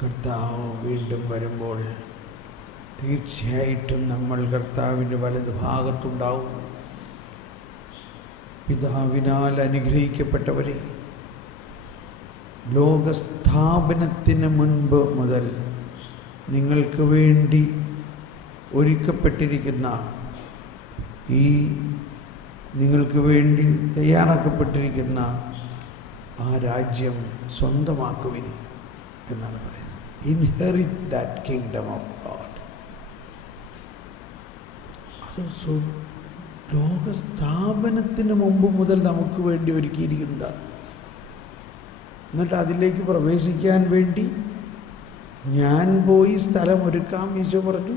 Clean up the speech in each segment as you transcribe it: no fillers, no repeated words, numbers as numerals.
കർത്താവ് വീണ്ടും വരുമ്പോൾ തീർച്ചയായിട്ടും നമ്മൾ കർത്താവിൻ്റെ വലത് ഭാഗത്തുണ്ടാവും. പിതാവിനാൽ അനുഗ്രഹിക്കപ്പെട്ടവരെ, ലോകസ്ഥാപനത്തിന് മുൻപ് മുതൽ നിങ്ങൾക്ക് വേണ്ടി ഒരുക്കപ്പെട്ടിരിക്കുന്ന നിങ്ങൾക്ക് വേണ്ടി തയ്യാറാക്കപ്പെട്ടിരിക്കുന്ന ആ രാജ്യം സ്വന്തമാക്കുവിൻ എന്നാണ് പറയുന്നത്. Inherit that kingdom of God. അത് ലോകസ്ഥാപനത്തിന് മുമ്പ് മുതൽ നമുക്ക് വേണ്ടി ഒരുക്കിയിരിക്കുന്നതാണ്. എന്നിട്ട് അതിലേക്ക് പ്രവേശിക്കാൻ വേണ്ടി ഞാൻ പോയി സ്ഥലമൊരുക്കാം ഈശോ പറഞ്ഞു.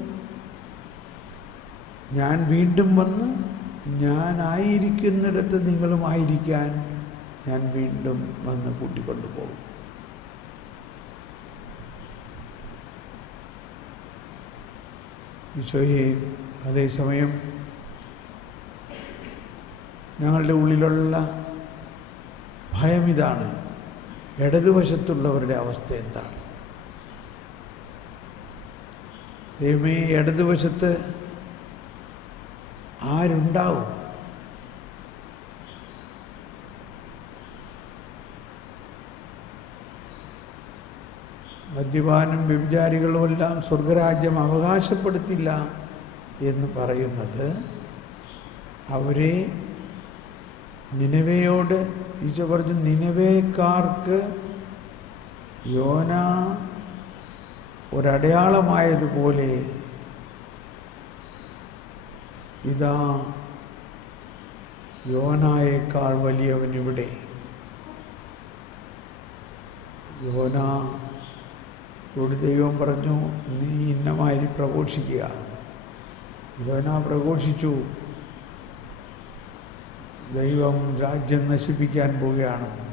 ഞാൻ വീണ്ടും വന്ന് ഞാനായിരിക്കുന്നിടത്ത് നിങ്ങളുമായിരിക്കാൻ ഞാൻ വീണ്ടും വന്ന് കൂട്ടിക്കൊണ്ടുപോകും. ഈശോയെ, അതേസമയം ഞങ്ങളുടെ ഉള്ളിലുള്ള ഭയം ഇതാണ്: ഇടതുവശത്തുള്ളവരുടെ അവസ്ഥ എന്താണ്? ദൈവമേ, ഇടതുവശത്ത് ആരുണ്ടാവും? മദ്യപാനും വ്യഭിചാരികളുമെല്ലാം സ്വർഗരാജ്യം അവകാശപ്പെടുത്തില്ല എന്ന് പറയുന്നത് അവരെ നിനവയോട് ഈശോ പറഞ്ഞു, നിനവേക്കാർക്ക് യോന ഒരടയാളമായതുപോലെ ഇതാ യോനായേക്കാൾ വലിയവൻ ഇവിടെ. യോനയോട് ദൈവം പറഞ്ഞു, നീ ഇന്നമാതിരി പ്രഘോഷിക്കുക. യോന പ്രഘോഷിച്ചു, ദൈവം രാജ്യം നശിപ്പിക്കാൻ പോവുകയാണെന്ന്.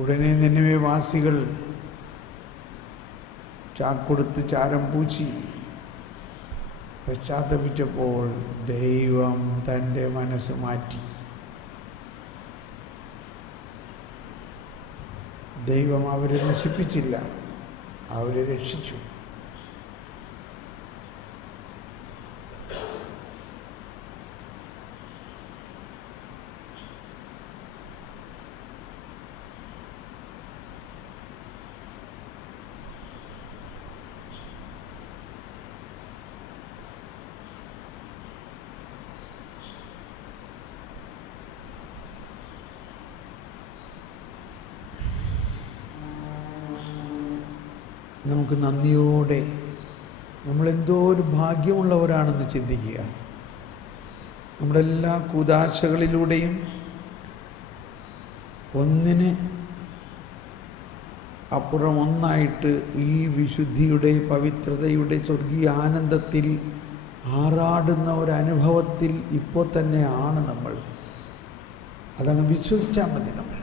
ഉടനെ നിന്നവേ വാസികൾ ചാക്കൊടുത്ത് ചാരം പൂച്ചി പശ്ചാത്തപിച്ചപ്പോൾ ദൈവം തൻ്റെ മനസ്സ് മാറ്റി. ദൈവം അവരെ നശിപ്പിച്ചില്ല, അവരെ രക്ഷിച്ചു. നമുക്ക് നന്ദിയോടെ നമ്മളെന്തോ ഒരു ഭാഗ്യമുള്ളവരാണെന്ന് ചിന്തിക്കുക. നമ്മുടെ എല്ലാ കൂദാശകളിലൂടെയും ഒന്നിന് അപ്പുറം ഒന്നായിട്ട് ഈ വിശുദ്ധിയുടെ, പവിത്രതയുടെ, സ്വർഗീയ ആനന്ദത്തിൽ ആറാടുന്ന ഒരനുഭവത്തിൽ ഇപ്പോൾ തന്നെയാണ് നമ്മൾ. അതങ്ങ് വിശ്വസിച്ചാൽ മതി നമ്മൾ.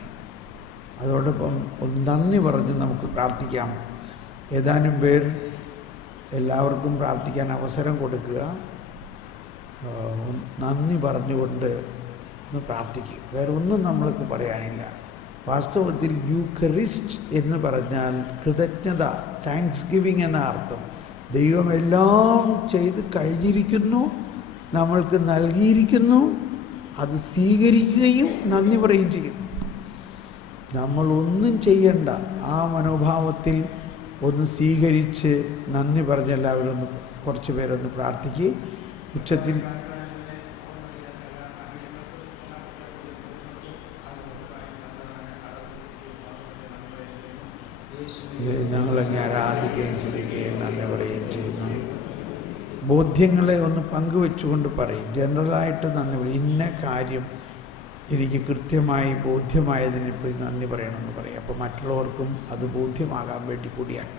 അതോടൊപ്പം ഒന്ന് നന്ദി പറഞ്ഞ് നമുക്ക് പ്രാർത്ഥിക്കാം. ഏതാനും പേർ എല്ലാവർക്കും പ്രാർത്ഥിക്കാൻ അവസരം കൊടുക്കുക. നന്ദി പറഞ്ഞുകൊണ്ട് ഒന്ന് പ്രാർത്ഥിക്കുക. വേറെ ഒന്നും നമ്മൾക്ക് പറയാനില്ല. വാസ്തവത്തിൽ യൂക്കറിസ്റ്റ് എന്ന് പറഞ്ഞാൽ കൃതജ്ഞത, താങ്ക്സ് ഗിവിങ് എന്ന അർത്ഥം. ദൈവം എല്ലാം ചെയ്ത് കഴിഞ്ഞിരിക്കുന്നു, നമ്മൾക്ക് നൽകിയിരിക്കുന്നു, അത് സ്വീകരിക്കുകയും നന്ദി പറയുകയും ചെയ്യുന്നു. നമ്മളൊന്നും ചെയ്യണ്ട. ആ മനോഭാവത്തിൽ ഒന്ന് സ്വീകരിച്ച് നന്ദി പറഞ്ഞ് എല്ലാവരും ഒന്ന് കുറച്ച് പേരൊന്ന് പ്രാർത്ഥിക്കുക. ഉച്ചത്തിൽ ഞങ്ങളങ്ങ് ആരാധിക്കുകയും സ്തുതിക്കുകയും നന്ദി പറയുകയും ചെയ്യുന്നു. ബോധ്യങ്ങളെ ഒന്ന് പങ്കുവെച്ചുകൊണ്ട് പറയും. ജനറലായിട്ട് നന്ദി പറയും. ഇന്ന കാര്യം എനിക്ക് കൃത്യമായി ബോധ്യമായതിന് ഇപ്പോൾ നന്ദി പറയണമെന്ന് പറയും. അപ്പോൾ മറ്റുള്ളവർക്കും അത് ബോധ്യമാകാൻ വേണ്ടി കൂടിയാണ്.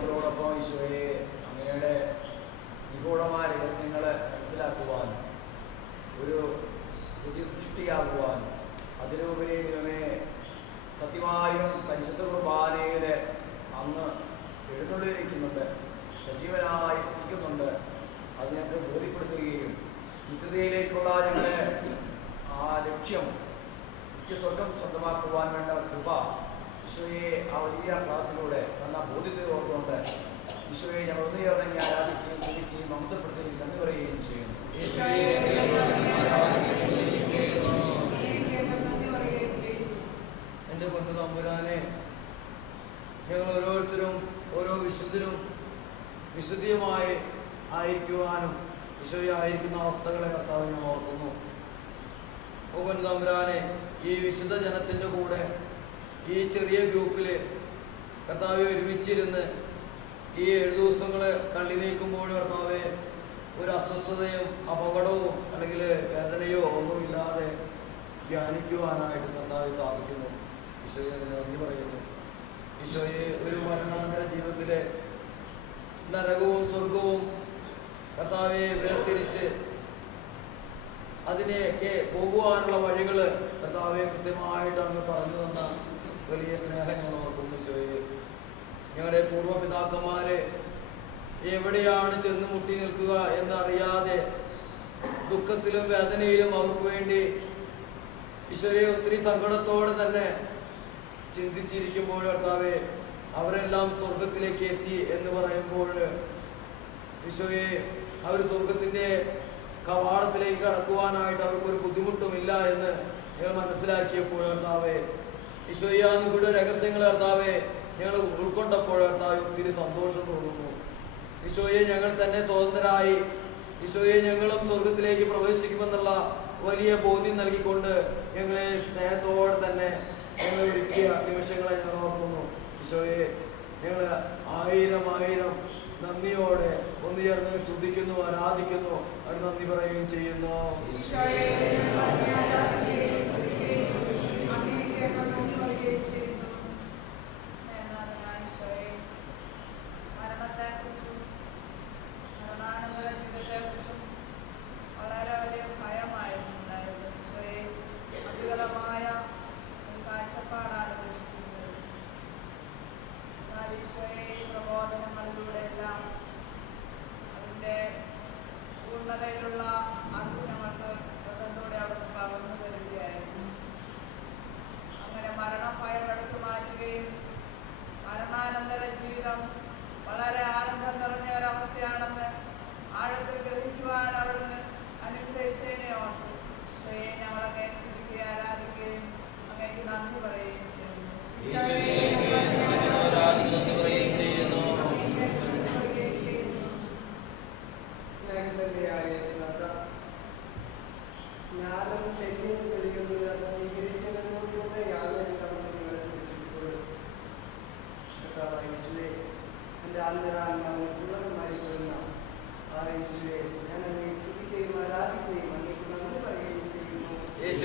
മക്കളോടൊപ്പം ഈശോയെ അങ്ങയുടെ നിഗൂഢമായ രഹസ്യങ്ങൾ മനസ്സിലാക്കുവാനും ഒരു പുതിയ സൃഷ്ടിയാകുവാനും അതിലുപരി ദൈവമേ സത്യമായും പരിശുദ്ധ കുർബാനയിൽ അങ്ങ് എഴുന്നള്ളിയിരിക്കുന്നുണ്ട്, സജീവനായി വസിക്കുന്നുണ്ട്. അത് ഞങ്ങൾക്ക് ബോധ്യപ്പെടുത്തുകയും നിത്യതയിലേക്കുള്ള ഞങ്ങളുടെ ആ ലക്ഷ്യം നിത്യസ്വർഗം സ്വന്തമാക്കുവാൻ വേണ്ട കൃപ ഈശോയെ ആ വലിയ ക്ലാസ്സിലൂടെ തന്ന ബോധ്യത്തെ ഓർത്തുകൊണ്ട് ഈശോയെ ഞങ്ങൾ ഒന്ന് ചേർന്ന് ആരാധിക്കുകയും സ്തുതിക്കുകയും മഹത്വപ്പെടുത്തുകയും നന്ദി പറയുകയും ചെയ്യുന്നു. എൻ്റെ പൊന്നു തമ്പുരാനെ, ഞങ്ങൾ ഓരോരുത്തരും ഓരോ വിശുദ്ധരും വിശുദ്ധിയുമായി ആയിരിക്കുവാനും ഈശോയെ ആയിരിക്കുന്ന അവസ്ഥകളെ കർത്താവ് ഞാൻ ഓർക്കുന്നു. ഓ പൊന്നു തമ്പുരാനെ, ഈ വിശുദ്ധ ജനത്തിൻ്റെ കൂടെ ഈ ചെറിയ ഗ്രൂപ്പിൽ കർത്താവെ ഒരുമിച്ചിരുന്ന് ഈ 7 ദിവസങ്ങൾ തള്ളി നീക്കുമ്പോൾ കർത്താവെ ഒരു അസ്വസ്ഥതയും അപകടവും അല്ലെങ്കിൽ വേദനയോ ഒന്നുമില്ലാതെ ധ്യാനിക്കുവാനായിട്ട് കർത്താവെ സാധിക്കുന്നു. ഈശോയെ നന്ദി പറയുന്നു. ഈശോയെ ഒരു മരണാന്തര ജീവിതത്തിലെ നരകവും സ്വർഗവും കർത്താവെ വേർതിരിച്ച് അതിനെയൊക്കെ പോകുവാനുള്ള വഴികൾ കർത്താവെ കൃത്യമായിട്ട് അങ്ങ് പറഞ്ഞു തന്ന വലിയ സ്നേഹം ഞങ്ങൾ ഓർക്കുന്നു. ഈശോയെ, ഞങ്ങളുടെ പൂർവ്വപിതാക്കന്മാരെ എവിടെയാണ് ചെന്ന് മുട്ടി നിൽക്കുക എന്നറിയാതെ ദുഃഖത്തിലും വേദനയിലും അവർക്ക് വേണ്ടി ഈശോയെ ഒത്തിരി സങ്കടത്തോടെ തന്നെ ചിന്തിച്ചിരിക്കുമ്പോൾ കർത്താവെ അവരെല്ലാം സ്വർഗത്തിലേക്ക് എത്തി എന്ന് പറയുമ്പോൾ ഈശോയെ അവർ സ്വർഗത്തിൻ്റെ കവാടത്തിലേക്ക് കടക്കുവാനായിട്ട് അവർക്കൊരു ബുദ്ധിമുട്ടുമില്ല എന്ന് ഞങ്ങൾ മനസ്സിലാക്കിയപ്പോൾ കർത്താവെ ഈശോയെ ആ നിഗൂഢ രഹസ്യങ്ങൾ കർത്താവെ ഞങ്ങൾ ഉൾക്കൊണ്ടപ്പോൾ കർത്താവെ ഒത്തിരി സന്തോഷം തോന്നുന്നു. ഈശോയെ ഞങ്ങൾ തന്നെ സ്വതന്ത്രരായി ഈശോയെ ഞങ്ങളും സ്വർഗത്തിലേക്ക് പ്രവേശിക്കുമെന്നുള്ള വലിയ ബോധ്യം നൽകിക്കൊണ്ട് ഞങ്ങളെ സ്നേഹത്തോടെ തന്നെ ഞങ്ങൾ ഒരുക്കിയ നിമിഷങ്ങളെ ഞങ്ങൾ ഓർക്കുന്നു. ഈശോയെ ഞങ്ങൾ ആയിരം നന്ദിയോടെ ഒന്ന് ചേർന്ന് സ്തുതിക്കുന്നു, ആരാധിക്കുന്നു, അത് നന്ദി പറയുകയും ചെയ്യുന്നു. വളരെ വലിയ ഭയമായിരുന്നു ഉണ്ടായിരുന്നത്. ഈശോയെ അതികലമായ ഒരു കാഴ്ചപ്പാടാണ് ലഭിച്ചിരുന്നത്. എന്നാൽ ഈശോയെ പ്രബോധനങ്ങളിലൂടെയെല്ലാം അതിൻ്റെ പൂർണ്ണതയിലുള്ള അറിവ് ഞങ്ങൾക്ക് പ്രകൃതത്തോടെ അവിടുന്ന് പകർന്നു തരികയായിരുന്നു. അങ്ങനെ മരണം ഭയമെടുത്തു മാറ്റുകയും മരണാനന്തര ജീവിതം വളരെ ആനന്ദം നിറഞ്ഞ ഒരവസ്ഥയാണെന്ന് ആഴത്തിൽ ഗ്രഹിക്കുവാൻ അവിടുന്ന് അനുഗ്രഹിച്ചതിനെ ഓർത്തു ഈശോയെ ഞങ്ങളൊക്കെ സ്തുതിക്കുകയും ആരാധിക്കുകയും അങ്ങേക്ക് നന്ദി പറയുകയും ചെയ്യുന്നു. ജ്ഞാനം ശല്യം തെളിയുന്നത് അത് സ്വീകരിക്കുന്നതിലൂടെ യാതൊരു യേശുവെ എൻ്റെ ആന്തരാത്മാവിനെ പൂർണ്ണമായിരിക്കുന്ന ആ യേശുവെ ഞാൻ അങ്ങേ സ്തുതിക്കുകയും ആരാധിക്കുകയും അങ്ങേക്ക് നന്ദി പറയുകയും ചെയ്യുന്നു. ും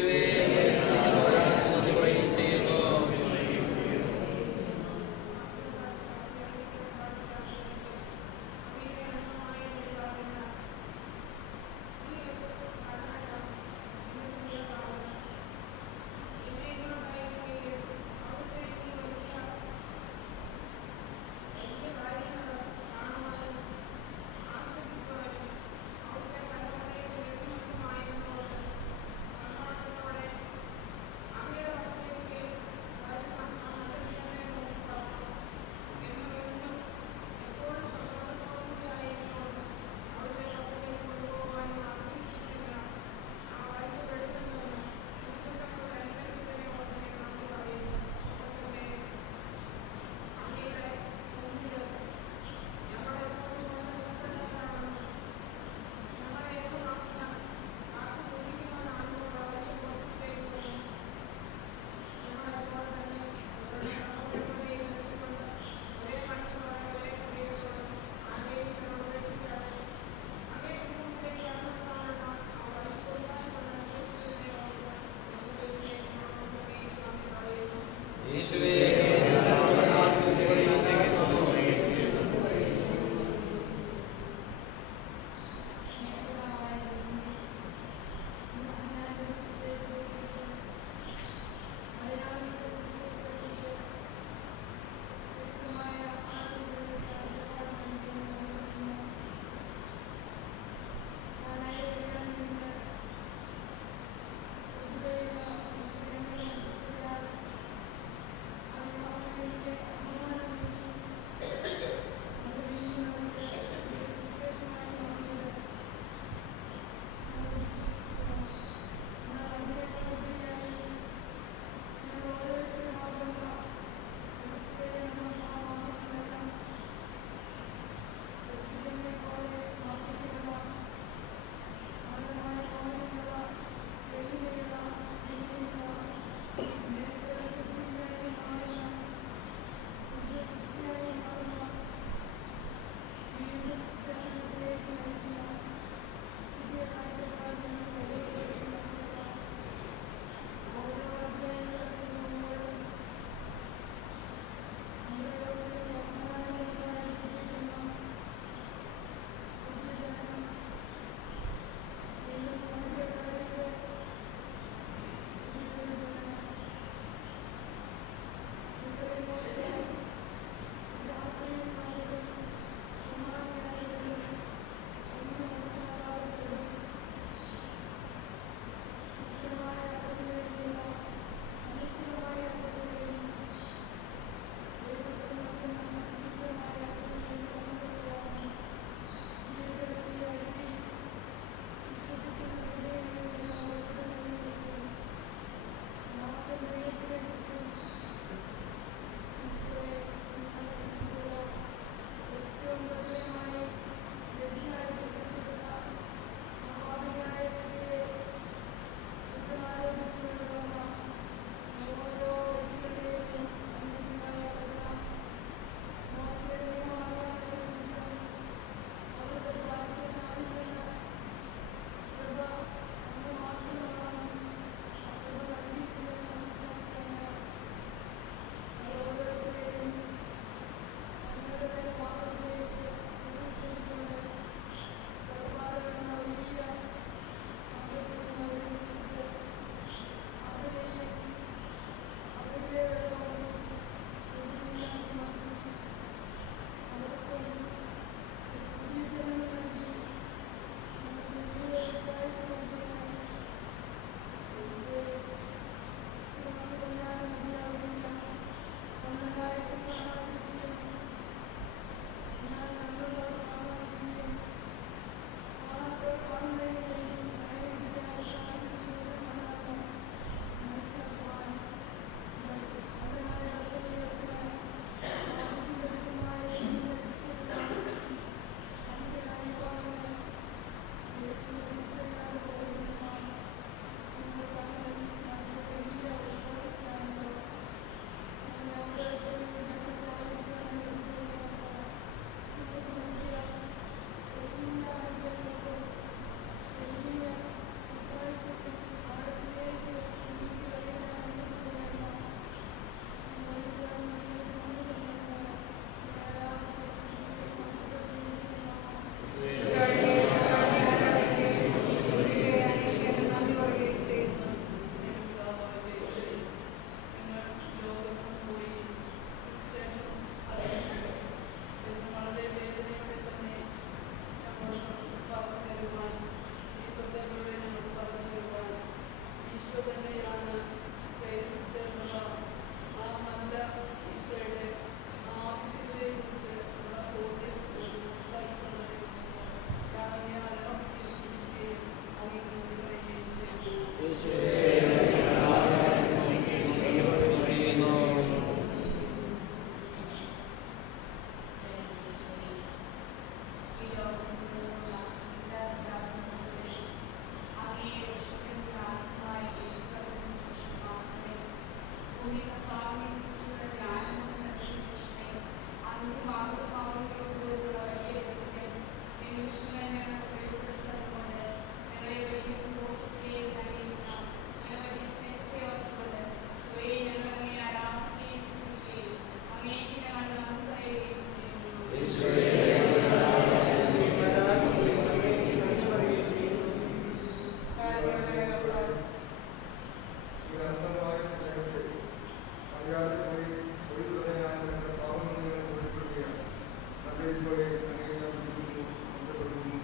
സ്നേഹത്തോടെ അങ്ങയെ നമിക്കുന്നു, ബന്ധപ്പെടുന്നു.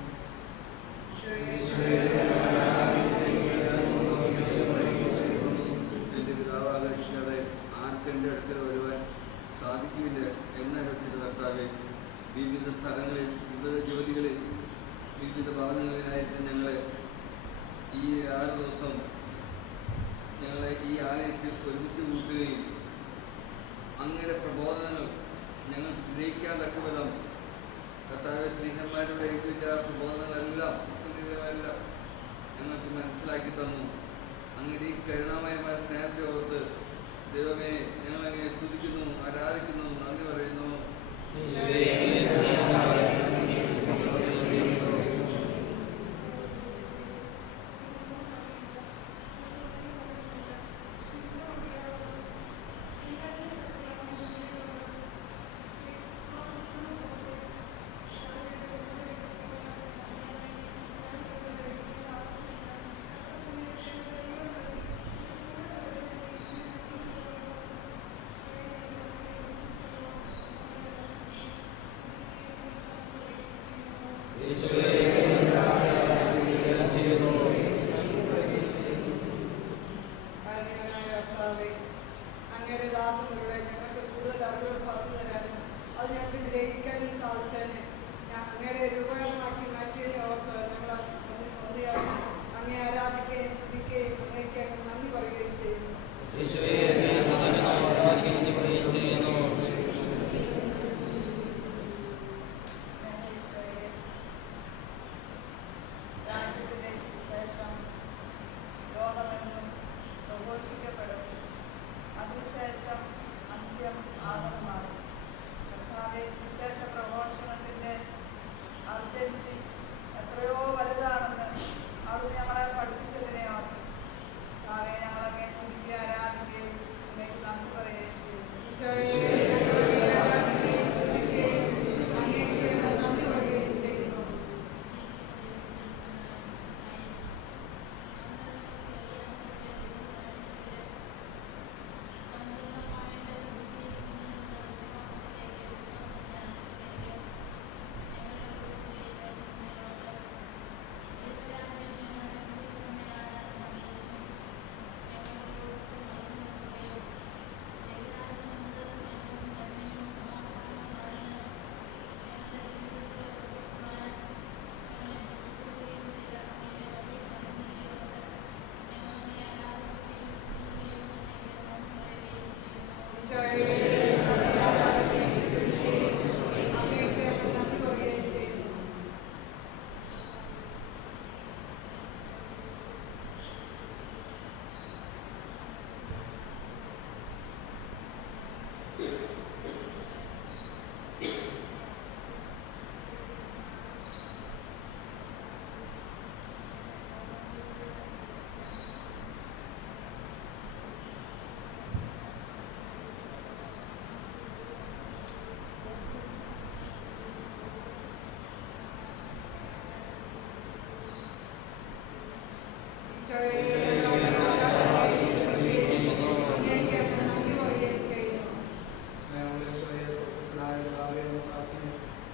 എൻ്റെ പിതാവ് ആകർഷിക്കാതെ ആർക്കെൻ്റെ അടുക്കൽ വരുവാൻ സാധിക്കില്ല എന്നറിയിച്ചത് കർത്താവെ, വിവിധ സ്ഥലങ്ങളിൽ, വിവിധ ജോലികളിൽ, വിവിധ ഭവനങ്ങളിലായിട്ട് ഞങ്ങളെ ഈ 6 ദിവസം ഞങ്ങളെ ഈ ആലയത്തിൽ ഒരുമിച്ച് കൂട്ടുകയും അങ്ങയുടെ പ്രബോധനങ്ങൾ ഞങ്ങൾ ഗ്രഹിക്കാൻ തക്ക വിധം കർത്താവെ സ്നേഹന്മാരുടെ ഏൽപ്പിച്ച പ്രബോധനങ്ങളെല്ലാം ഞങ്ങൾക്ക് മനസ്സിലാക്കി തന്നു. അങ്ങയുടെ ഈ കരുണാമയമായ സ്നേഹത്തെ ഓർത്ത് ദൈവമേ ഞങ്ങളങ്ങനെ സ്തുതിക്കുന്നു, ആരാധിക്കുന്നു, നന്ദി പറയുന്നു. അങ്ങയുടെ ദാസനിലൂടെ ഞങ്ങൾക്ക് കൂടുതൽ അറിവുകൾ പറഞ്ഞു തരാനും അത് ഞങ്ങൾക്ക് ഗ്രഹിക്കാനും സാധിച്ചതിന് അങ്ങയുടെ രൂപകരമാക്കി മാറ്റിയതിനെ ഓർത്ത് ഞങ്ങൾ അങ്ങേ ആരാധിക്കുകയും സ്തുതിക്കുകയും അങ്ങേക്ക് നന്ദി പറയുകയും ചെയ്യുന്നു. രാജ്യത്തിൻ്റെ സുവിശേഷം ലോകമെങ്ങും പ്രഘോഷിക്കപ്പെടും. അതിനുശേഷം അന്ത്യം ആഗതമാകും. കർത്താവേ, സുവിശേഷ പ്രഘോഷണത്തിൻ്റെ അർജൻസി എത്രയോ വലുതാണെന്ന് അവിടുന്ന് ഞങ്ങളെ പഠിപ്പിച്ചതിനെ ഓർത്ത് കർത്താവേ, ഞങ്ങളങ്ങേ സ്തുതിക്കുകയും ആരാധിക്കുകയും അങ്ങേക്ക് നന്ദി പറയുകയും ചെയ്യുന്നു.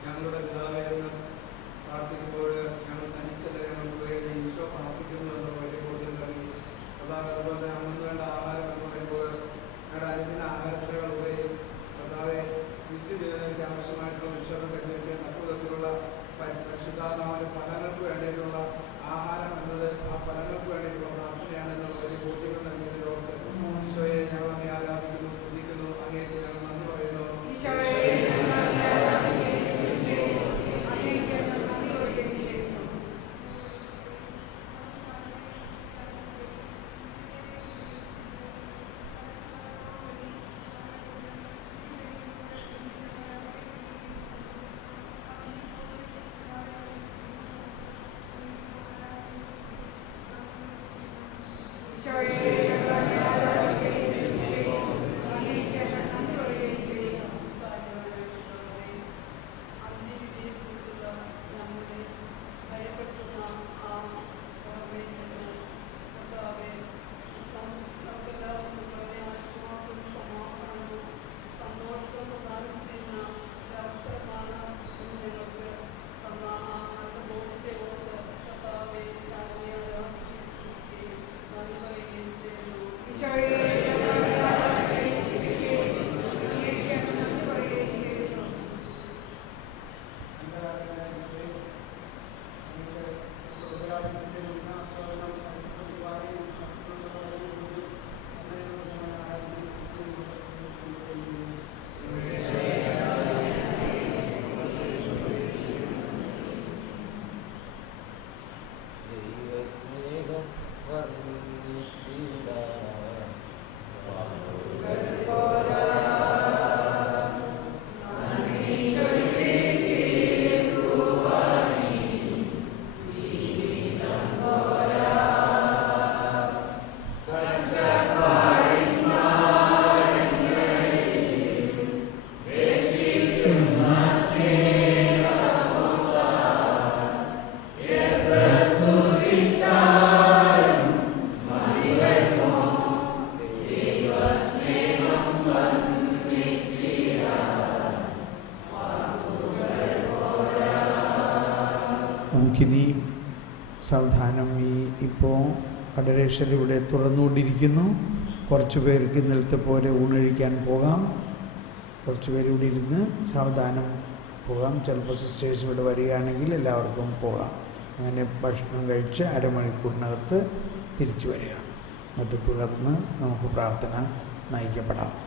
ഞങ്ങളുടെ പിതാവേ എന്ന് പ്രാർത്ഥിക്കുമ്പോൾ ഞങ്ങൾ തനിച്ചല്ല ഞങ്ങൾക്ക് വേണ്ടി ഈശോ പ്രാർത്ഥിക്കുന്നു എന്ന വലിയ ബോധ്യം നൽകി. അതുപോലെ അന്നു വേണ്ട ആഹാരം എന്ന് പറയുമ്പോൾ ഞങ്ങളുടെ അനുദിന ആഹാരത്തിലുള്ളവയും കർത്താവെ നിത്യജീവനത്തിലേക്ക് ആവശ്യമായിട്ടുള്ള വിക്ഷേപം കരുതിക്കാൻ തക്കവിധത്തിലുള്ള പരിശുദ്ധാത്മാവിന്റെ ഫലങ്ങൾക്ക് വേണ്ടിയിട്ടുള്ള ആഹാരം എന്നത് ആ ഫലങ്ങൾക്ക് വേണ്ടിയിട്ടുള്ള പ്രാർത്ഥനയാണ് എന്നുള്ള വലിയ ബോധ്യങ്ങൾ നൽകിയതിലോർത്ത് ഈശോയെ ഞങ്ങൾ അങ്ങേ ആരാധിക്കുന്നു, സ്തുതിക്കുന്നു, അങ്ങേക്ക് ഞങ്ങൾ നന്ദി പറയുന്നു. Sorry. നമുക്കിനി സാവധാനം ഇപ്പോൾ ഫെഡറേഷൻ ഇവിടെ തുറന്നുകൊണ്ടിരിക്കുന്നു. കുറച്ച് പേർക്ക് ഇന്നലത്തെ പോലെ ഊണഴിക്കാൻ പോകാം. കുറച്ച് പേര് ഇവിടെ ഇരുന്ന് സാവധാനം പോകാം. ചിലപ്പോൾ സിസ്റ്റേഴ്സ് ഇവിടെ വരികയാണെങ്കിൽ എല്ലാവർക്കും പോകാം. അങ്ങനെ ഭക്ഷണം കഴിച്ച് അരമണിക്കൂറിനകത്ത് തിരിച്ചു വരിക. എന്നിട്ട് തുടർന്ന് നമുക്ക് പ്രാർത്ഥന നയിക്കപ്പെടാം.